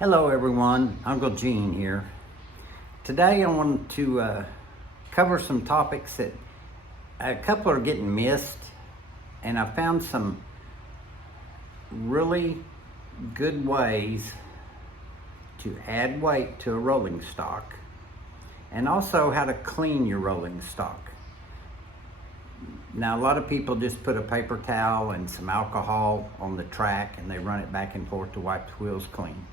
Hello everyone, Uncle Gene here. Today I want to cover some topics that a couple are getting missed, and I found some really good ways to add weight to a rolling stock, and also how to clean your rolling stock. Now a lot of people just put a paper towel and some alcohol on the track and they run it back and forth to wipe the wheels clean.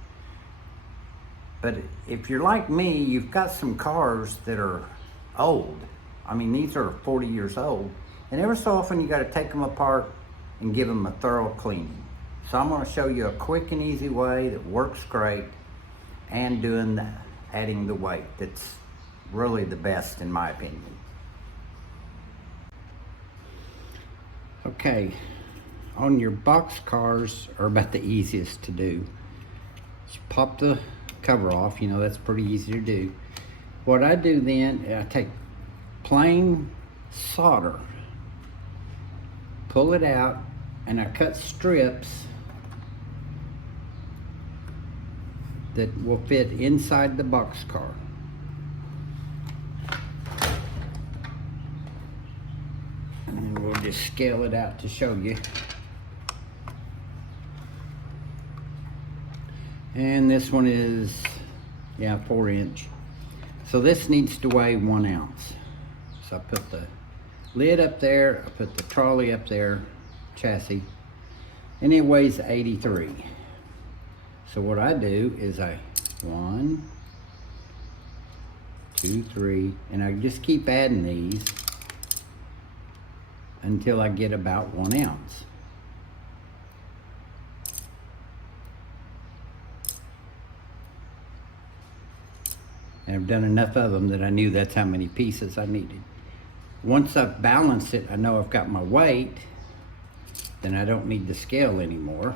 But if you're like me, you've got some cars that are old. I mean, these are 40 years old. And every so often you got to take them apart and give them a thorough cleaning. So I'm going to show you a quick and easy way that works great, and adding the weight that's really the best in my opinion. Okay, on your box cars are about the easiest to do. Just pop the cover off, you know, that's pretty easy to do. What I do then, I take plain solder, pull it out, and I cut strips that will fit inside the box car. And we'll just scale it out to show you. And this one is, 4 inch. So this needs to weigh 1 ounce. So I put the lid up there, I put the trolley up there, chassis, and it weighs 83. So what I do is 1, 2, 3, and I just keep adding these until I get about 1 ounce. And I've done enough of them that I knew that's how many pieces I needed. Once I've balanced it, I know I've got my weight, then I don't need the scale anymore.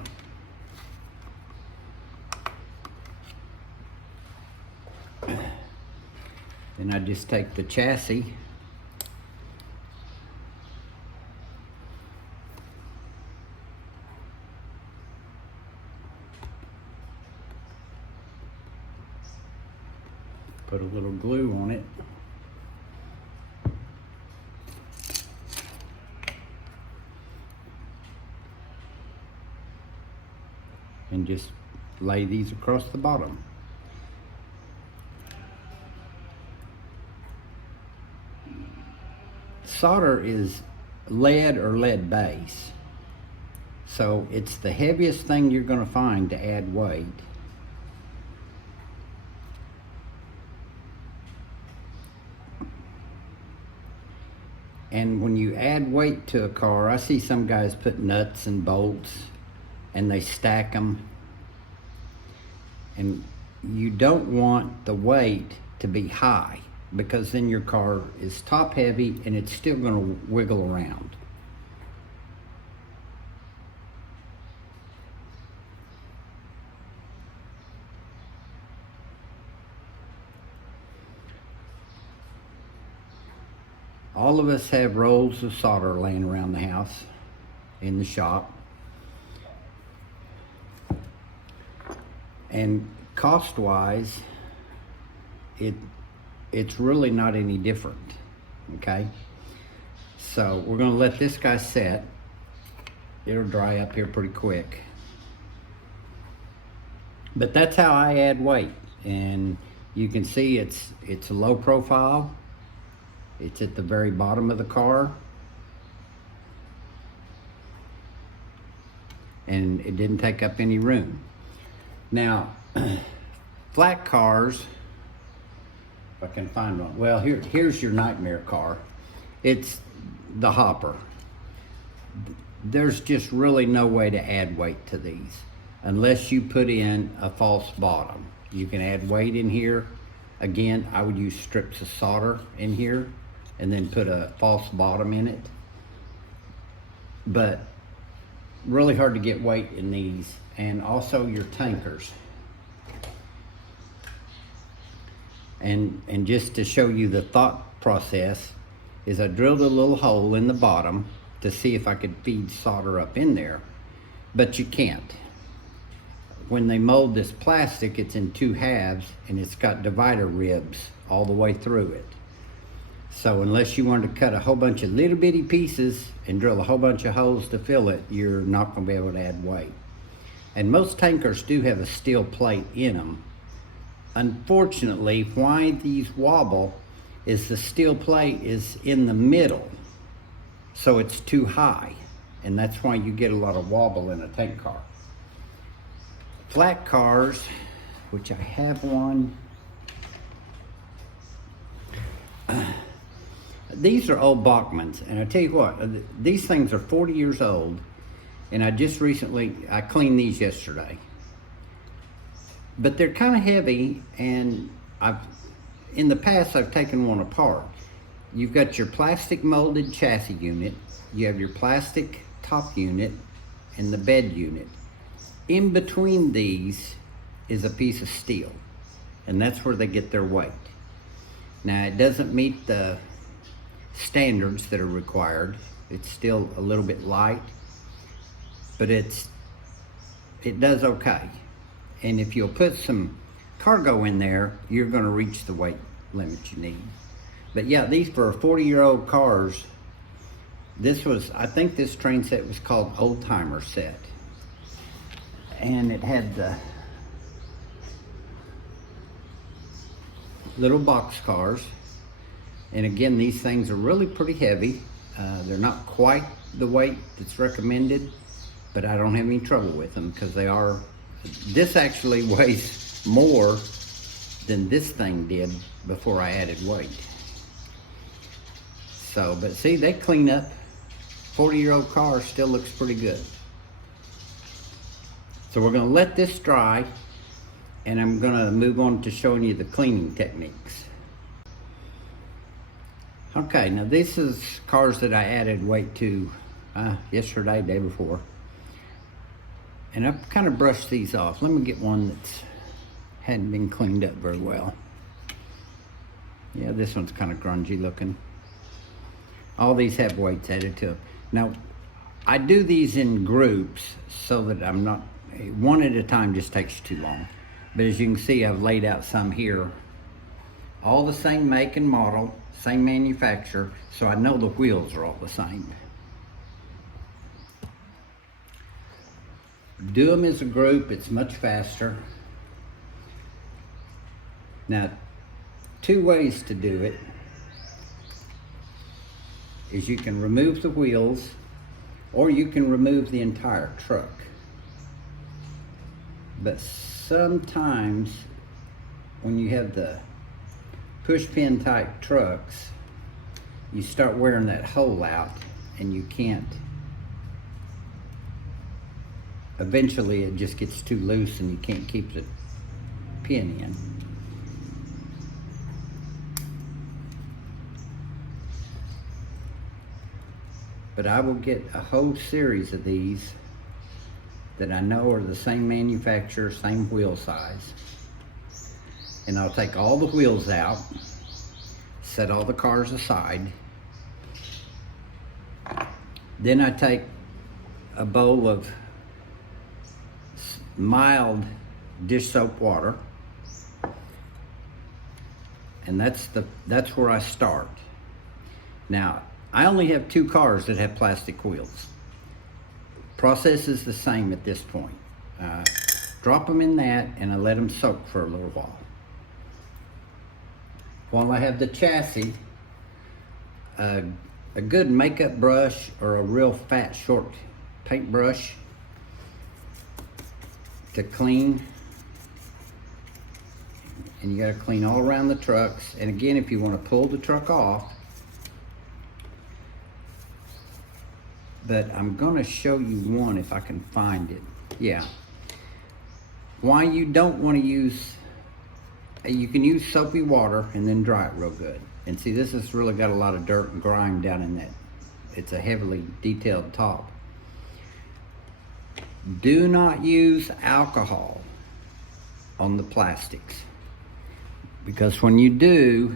Then I just take the chassis, put a little glue on it, and just lay these across the bottom. Solder is lead or lead base, so it's the heaviest thing you're going to find to add weight. And when you add weight to a car, I see some guys put nuts and bolts and they stack them. And you don't want the weight to be high, because then your car is top heavy and it's still going to wiggle around. All of us have rolls of solder laying around the house, in the shop. And cost-wise, it's really not any different, okay? So we're gonna let this guy set. It'll dry up here pretty quick. But that's how I add weight. And you can see it's a low profile. It's at the very bottom of the car. And it didn't take up any room. Now, flat cars, if I can find one. Well, here's your nightmare car. It's the hopper. There's just really no way to add weight to these unless you put in a false bottom. You can add weight in here. Again, I would use strips of solder in here and then put a false bottom in it. But really hard to get weight in these, and also your tankers. And just to show you the thought process, is I drilled a little hole in the bottom to see if I could feed solder up in there, but you can't. when they mold this plastic, it's in two halves and it's got divider ribs all the way through it. So unless you want to cut a whole bunch of little bitty pieces and drill a whole bunch of holes to fill it, you're not going to be able to add weight. And most tankers do have a steel plate in them. Unfortunately, why these wobble is the steel plate is in the middle, so it's too high, and that's why you get a lot of wobble in a tank car. Flat cars, which I have one. These are old Bachmans, and I tell you what, these things are 40 years old, and I cleaned these yesterday. But they're kind of heavy, and in the past I've taken one apart. You've got your plastic molded chassis unit, you have your plastic top unit, and the bed unit. In between these is a piece of steel, and that's where they get their weight. Now, it doesn't meet the standards that are required. It's still a little bit light, but it does okay. And if you'll put some cargo in there, you're going to reach the weight limit you need. But yeah, these for 40-year-old cars, I think this train set was called Old Timer set. And it had the little box cars. And again, these things are really pretty heavy. They're not quite the weight that's recommended, but I don't have any trouble with them because this actually weighs more than this thing did before I added weight. So, but see, they clean up. 40-year-old car still looks pretty good. So we're going to let this dry, and I'm going to move on to showing you the cleaning techniques. Okay, now this is cars that I added weight to yesterday, day before. And I've kind of brushed these off. Let me get one that hadn't been cleaned up very well. Yeah, this one's kind of grungy looking. All these have weights added to them. Now, I do these in groups so that I'm not, one at a time just takes too long. But as you can see, I've laid out some here. All the same make and model, same manufacturer, so I know the wheels are all the same. Do them as a group, it's much faster. Now, two ways to do it is you can remove the wheels or you can remove the entire truck. But sometimes when you have the push pin type trucks, you start wearing that hole out and you can't. Eventually it just gets too loose and you can't keep the pin in. But I will get a whole series of these that I know are the same manufacturer, same wheel size. And I'll take all the wheels out, set all the cars aside. Then I take a bowl of mild dish soap water, and that's where I start. Now, I only have 2 cars that have plastic wheels. Process is the same at this point. Drop them in that and I let them soak for a little while. While I have the chassis, a good makeup brush or a real fat short paintbrush to clean. And you got to clean all around the trucks. And again, if you want to pull the truck off, but I'm going to show you one if I can find it. Yeah. Why you don't want to use, you can use soapy water and then dry it real good. And see, this has really got a lot of dirt and grime down in that. It's a heavily detailed top. Do not use alcohol on the plastics, because when you do,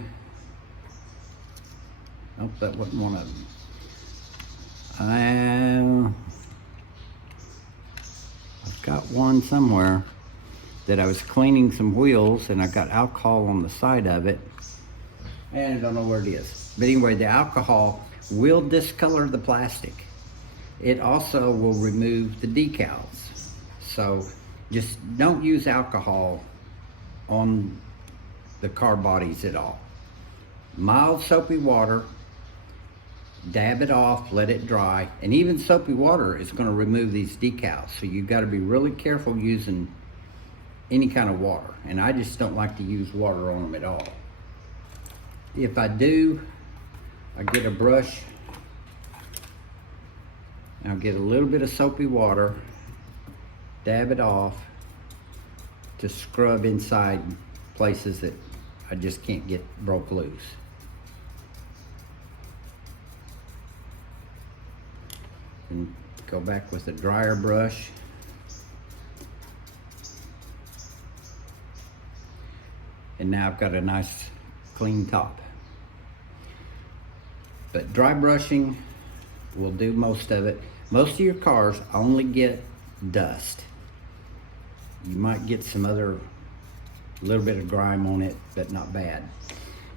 oh, that wasn't one of them. I've got one somewhere. that I was cleaning some wheels and I got alcohol on the side of it, and I don't know where it is. But anyway, the alcohol will discolor the plastic. It also will remove the decals. So just don't use alcohol on the car bodies at all. Mild soapy water, dab it off, let it dry, and even soapy water is going to remove these decals. So you've got to be really careful using any kind of water, and I just don't like to use water on them at all. If I do, I get a brush, and I'll get a little bit of soapy water, dab it off to scrub inside places that I just can't get broke loose. And go back with a drier brush. And now I've got a nice clean top. But dry brushing will do most of it. Most of your cars only get dust. You might get some other little bit of grime on it, but not bad.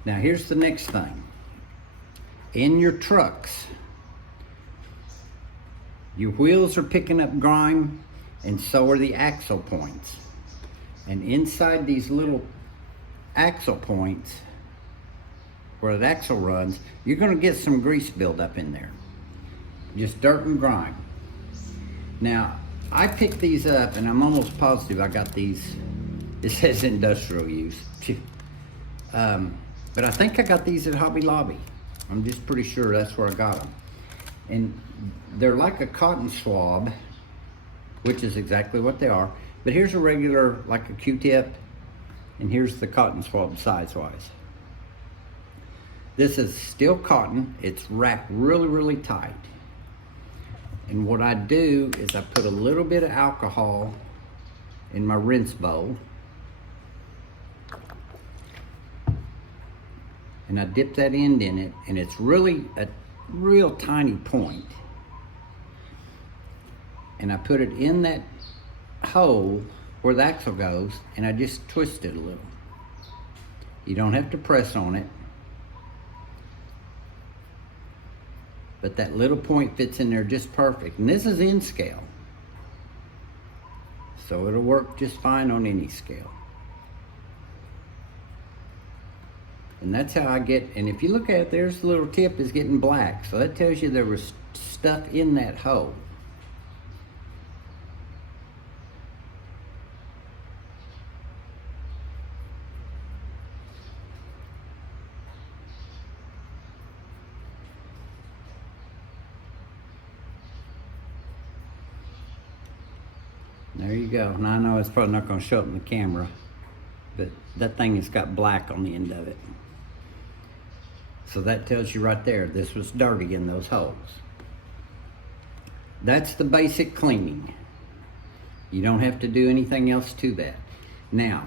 Now here's the next thing. In your trucks, your wheels are picking up grime, and so are the axle points. And inside these little axle points, where the axle runs, you're going to get some grease buildup in there. Just dirt and grime. Now, I picked these up, and I'm almost positive I got these. It says industrial use. But I think I got these at Hobby Lobby. I'm just pretty sure that's where I got them. And they're like a cotton swab, which is exactly what they are. But here's a regular, like a Q-tip, and here's the cotton swab size-wise. This is still cotton. It's wrapped really, really tight. And what I do is I put a little bit of alcohol in my rinse bowl, and I dip that end in it, and it's really a real tiny point. And I put it in that hole where the axle goes, and I just twist it a little. You don't have to press on it, but that little point fits in there just perfect. And this is in scale, so it'll work just fine on any scale. And that's how I get, and if you look at it, there's the little tip is getting black, so that tells you there was stuff in that hole. There you go. Now I know it's probably not going to show up in the camera, but that thing has got black on the end of it. So that tells you right there, this was dirty in those holes. That's the basic cleaning. You don't have to do anything else to that. Now,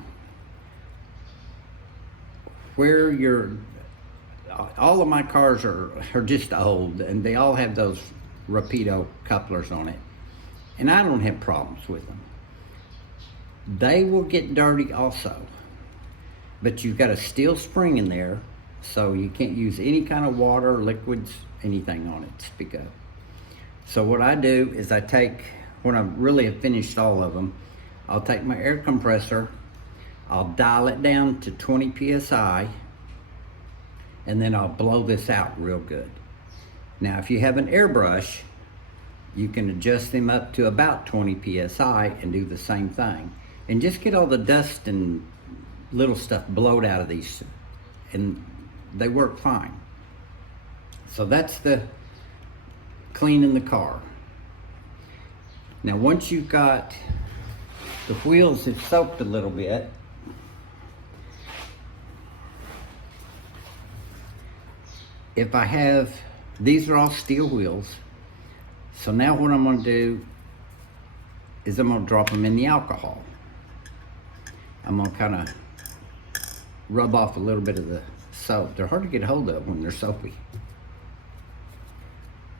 all of my cars are just old, and they all have those Rapido couplers on it. And I don't have problems with them. They will get dirty also. But you've got a steel spring in there, so you can't use any kind of water, liquids, anything on it to speak of. So what I do is I take, when I really have finished all of them, I'll take my air compressor, I'll dial it down to 20 PSI, and then I'll blow this out real good. Now, if you have an airbrush, you can adjust them up to about 20 PSI and do the same thing. And just get all the dust and little stuff blowed out of these, and they work fine. So that's the cleaning the car. Now once you've got the wheels have soaked a little bit, if I have, these are all steel wheels, so now what I'm going to do is I'm going to drop them in the alcohol. I'm going to kind of rub off a little bit of the soap. They're hard to get hold of when they're soapy.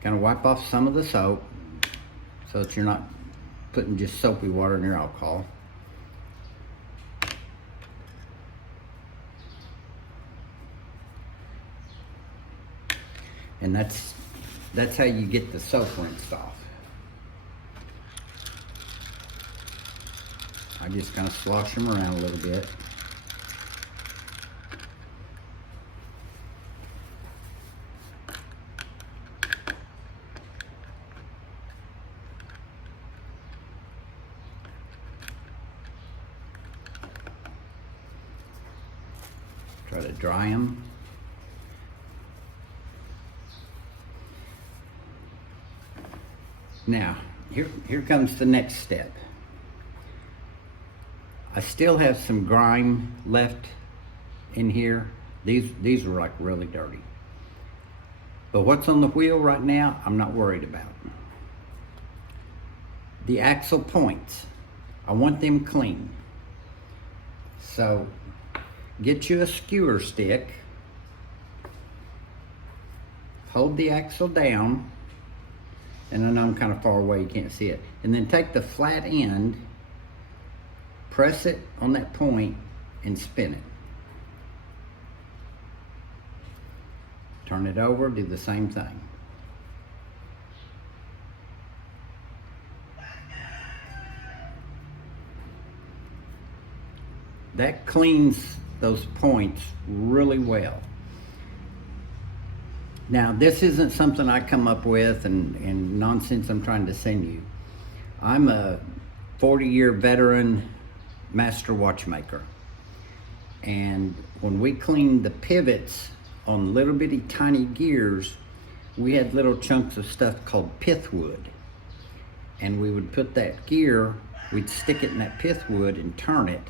Kind of wipe off some of the soap so that you're not putting just soapy water in your alcohol. And that's how you get the soap rinsed off. I just kind of slosh them around a little bit. Try to dry them. Now, here comes the next step. I still have some grime left in here. These are like really dirty. But what's on the wheel right now, I'm not worried about. The axle points, I want them clean. So get you a skewer stick, hold the axle down, and I know I'm kind of far away, you can't see it. And then take the flat end, press it on that point, and spin it. Turn it over, do the same thing. That cleans those points really well. Now, this isn't something I come up with and nonsense I'm trying to send you. I'm a 40-year veteran master watchmaker. And when we cleaned the pivots on little bitty tiny gears, we had little chunks of stuff called pith wood. And we would put that gear, we'd stick it in that pith wood and turn it,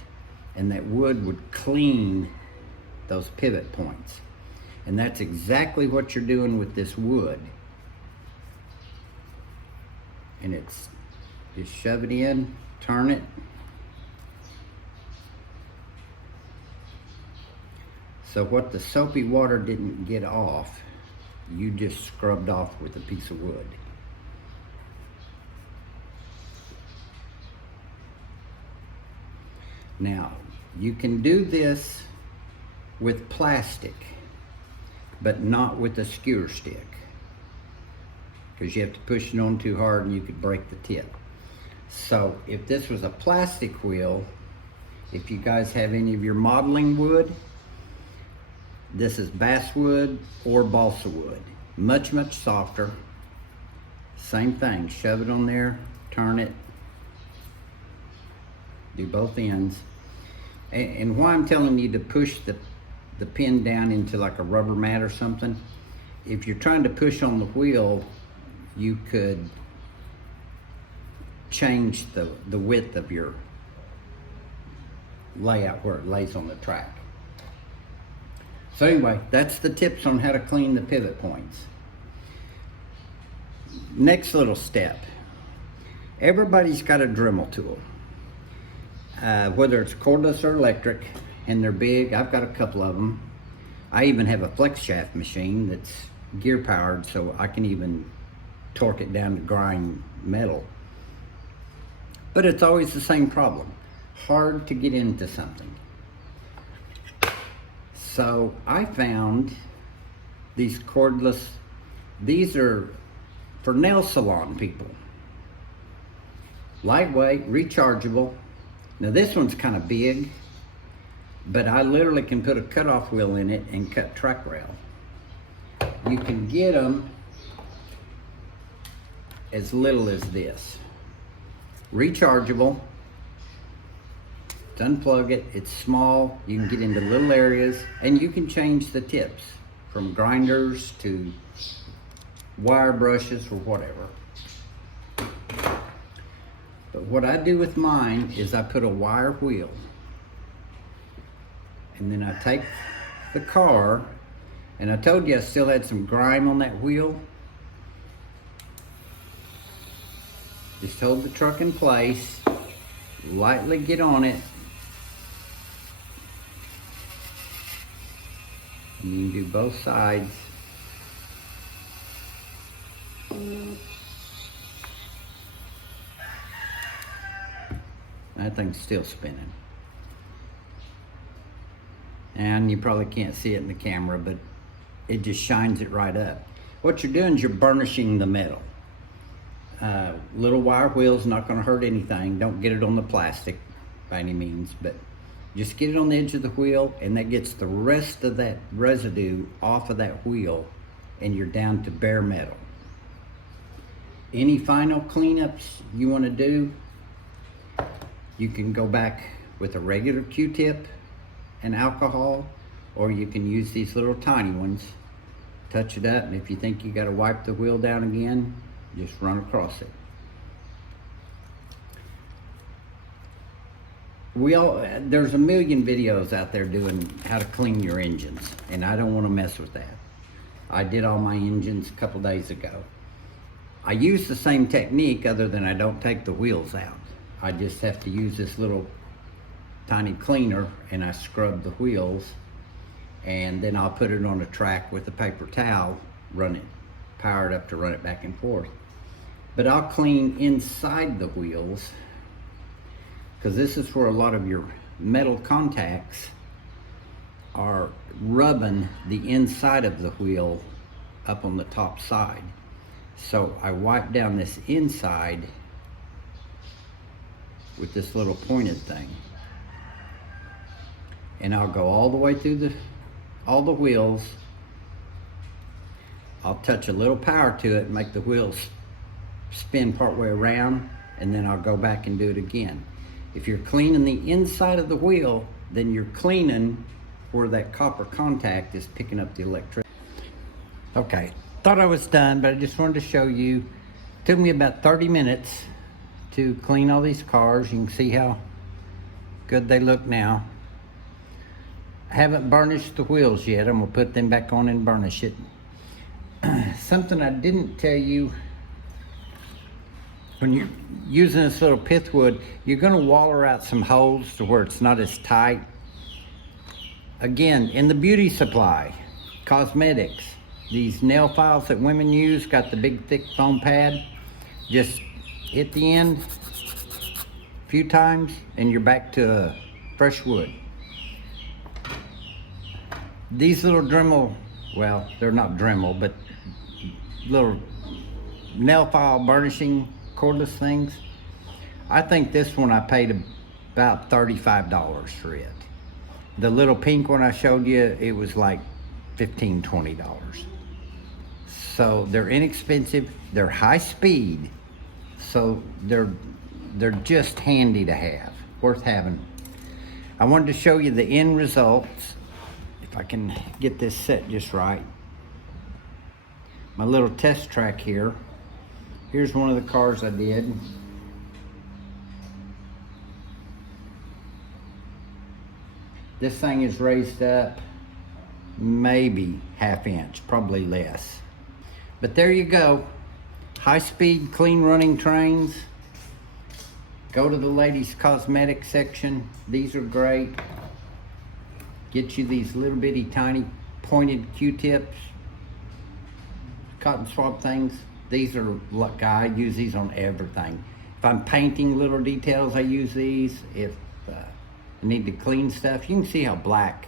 and that wood would clean those pivot points. And that's exactly what you're doing with this wood. And it's just shove it in, turn it. So what the soapy water didn't get off, you just scrubbed off with a piece of wood. Now, you can do this with plastic, but not with a skewer stick, because you have to push it on too hard and you could break the tip. So if this was a plastic wheel, if you guys have any of your modeling wood, this is basswood or balsa wood. Much, much softer. Same thing, shove it on there, turn it, do both ends. And why I'm telling you to push the pin down into like a rubber mat or something, if you're trying to push on the wheel, you could change the width of your layout where it lays on the track. So anyway, that's the tips on how to clean the pivot points. Next little step. Everybody's got a Dremel tool. Whether it's cordless or electric, and they're big. I've got a couple of them. I even have a flex shaft machine that's gear powered, so I can even torque it down to grind metal. But it's always the same problem. Hard to get into something. So I found these cordless, these are for nail salon people. Lightweight, rechargeable. Now this one's kind of big, but I literally can put a cutoff wheel in it and cut track rail. You can get them as little as this. Rechargeable. To unplug it, it's small, you can get into little areas, and you can change the tips from grinders to wire brushes or whatever. But what I do with mine is I put a wire wheel, and then I take the car, and I told you I still had some grime on that wheel. Just hold the truck in place, lightly get on it, and you can do both sides. That thing's still spinning. And you probably can't see it in the camera, but it just shines it right up. what you're doing is you're burnishing the metal. Little wire wheels, not going to hurt anything. Don't get it on the plastic by any means, but just get it on the edge of the wheel, and that gets the rest of that residue off of that wheel, and you're down to bare metal. Any final cleanups you want to do, you can go back with a regular Q-tip and alcohol, or you can use these little tiny ones. Touch it up, and if you think you got to wipe the wheel down again, just run across it. There's a million videos out there doing how to clean your engines, and I don't want to mess with that. I did all my engines a couple days ago. I use the same technique, other than I don't take the wheels out. I just have to use this little tiny cleaner, and I scrub the wheels, and then I'll put it on a track with a paper towel, run it, power it up to run it back and forth. But I'll clean inside the wheels, because this is where a lot of your metal contacts are rubbing the inside of the wheel up on the top side. So I wipe down this inside with this little pointed thing, and I'll go all the way through all the wheels. I'll touch a little power to it and make the wheels spin part way around, and then I'll go back and do it again. If you're cleaning the inside of the wheel, then you're cleaning where that copper contact is picking up the electricity. Okay, thought I was done, but I just wanted to show you. It took me about 30 minutes to clean all these cars. You can see how good they look now. I haven't burnished the wheels yet. I'm gonna put them back on and burnish it. Something I didn't tell you, when you're using this little pith wood, you're gonna waller out some holes to where it's not as tight. Again, in the beauty supply, cosmetics, these nail files that women use, got the big thick foam pad. Just hit the end a few times and you're back to fresh wood. These little Dremel, well, they're not Dremel, but little nail file burnishing cordless things. I think this one I paid about $35 for it. The little pink one I showed you, it was like $15, $20. So they're inexpensive, they're high speed, so they're just handy to have, worth having. I wanted to show you the end results, if I can get this set just right. My little test track here. Here's one of the cars I did. This thing is raised up maybe ½ inch, probably less. But there you go. High-speed, clean running trains. Go to the ladies' cosmetic section. These are great. Get you these little bitty tiny pointed Q-tips, cotton swab things. These are, look, I use these on everything. If I'm painting little details, I use these. If I need to clean stuff, you can see how black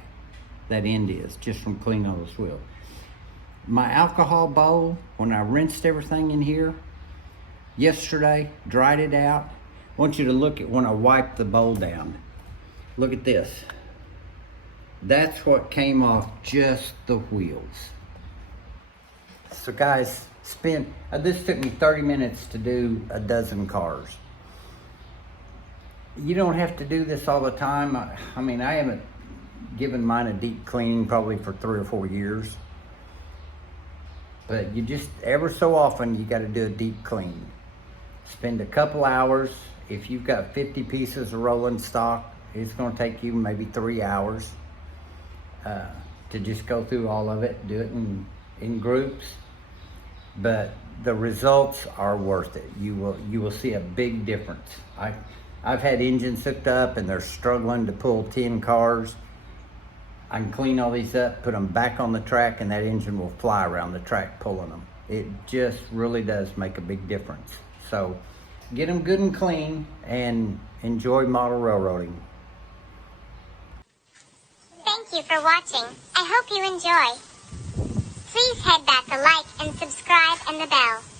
that end is just from cleaning all this wheel. My alcohol bowl, when I rinsed everything in here yesterday, dried it out. I want you to look at when I wiped the bowl down. Look at this. That's what came off just the wheels. So guys, this took me 30 minutes to do a dozen cars. You don't have to do this all the time. I mean, I haven't given mine a deep cleaning probably for 3 or 4 years. But you just, ever so often, you gotta do a deep clean. Spend a couple hours. If you've got 50 pieces of rolling stock, it's gonna take you maybe 3 hours to just go through all of it, do it in groups. But the results are worth it. You will see a big difference. I've had engines hooked up and they're struggling to pull 10 cars. I can clean all these up, put them back on the track, and that engine will fly around the track pulling them. It just really does make a big difference. So get them good and clean and enjoy model railroading. Thank you for watching. I hope you enjoy. Please head back a like and subscribe and the bell.